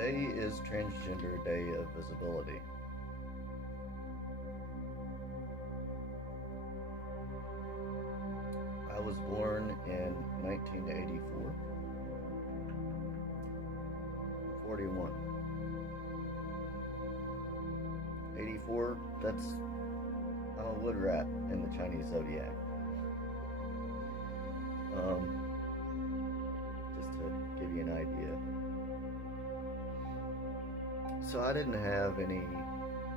Today is Transgender Day of Visibility. I was born in 1984. 41. 84, I'm a wood rat in the Chinese zodiac. Just to give you an idea. So I didn't have any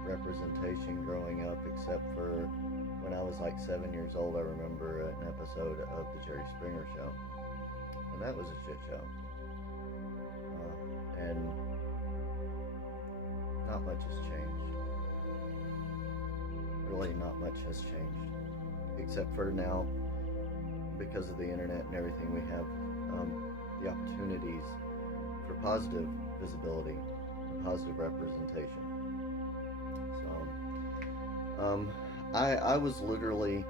representation growing up except for when I was like 7 years old. I remember an episode of the Jerry Springer Show, and that was a shit show. And not much has changed. Really, not much has changed, except for now, because of the internet and everything, we have the opportunities for positive visibility, positive representation. So, I was literally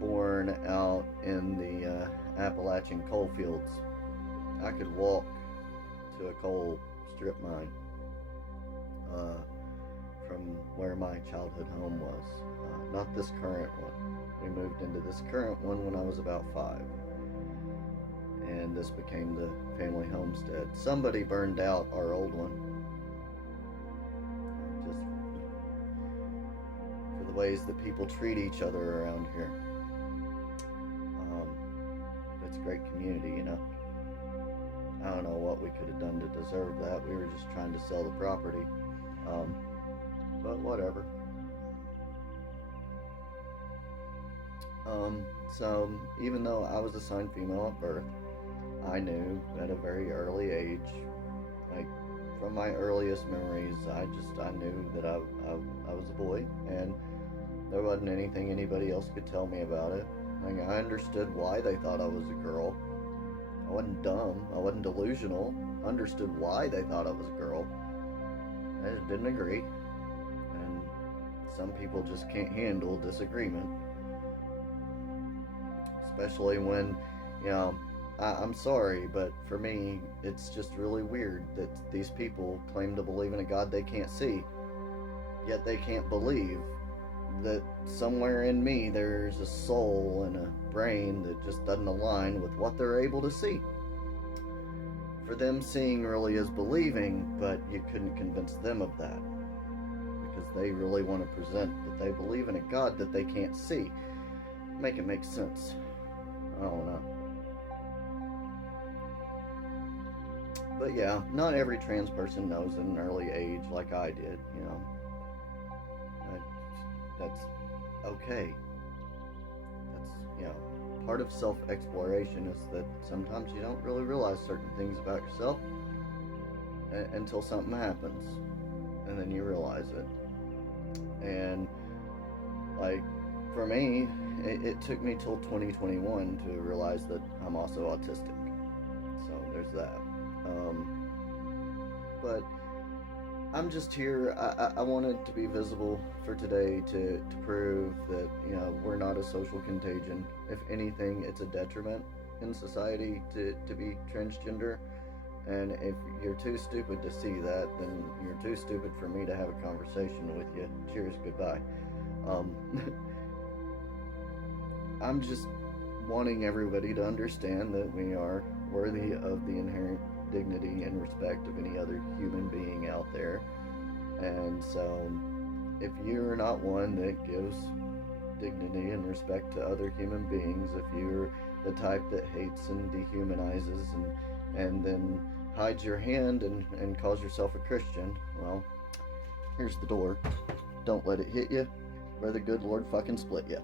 born out in the Appalachian coal fields. I could walk to a coal strip mine from where my childhood home was. Not this current one. We moved into this current one when I was about 5. And this became the family homestead. Somebody burned out our old one. Just for the ways that people treat each other around here. It's a great community, you know. I don't know what we could have done to deserve that. We were just trying to sell the property. But whatever. So even though I was assigned female at birth, I knew at a very early age, like from my earliest memories, I knew that I was a boy, and there wasn't anything anybody else could tell me about it. Like, I understood why they thought I was a girl. I wasn't dumb. I wasn't delusional. I understood why they thought I was a girl. I just didn't agree. And some people just can't handle disagreement. Especially when, you know, I'm sorry, but for me, it's just really weird that these people claim to believe in a God they can't see. Yet they can't believe that somewhere in me there's a soul and a brain that just doesn't align with what they're able to see. For them, seeing really is believing, but you couldn't convince them of that, because they really want to present that they believe in a God that they can't see. Make it make sense. I don't know. But yeah, not every trans person knows at an early age like I did, you know. That's okay. That's, you know, part of self-exploration is that sometimes you don't really realize certain things about yourself until something happens, and then you realize it. And like for me, it took me till 2021 to realize that I'm also autistic. So there's that. But I'm just here. I wanted to be visible for today to prove that, you know, we're not a social contagion. If anything, it's a detriment in society to be transgender. And if you're too stupid to see that, then you're too stupid for me to have a conversation with you. Cheers, goodbye. I'm just wanting everybody to understand that we are worthy of the inherent dignity and respect of any other human being out there. And so if you're not one that gives dignity and respect to other human beings, if you're the type that hates and dehumanizes and then hides your hand and calls yourself a Christian, well, here's the door. Don't let it hit you, or the good Lord fucking split you.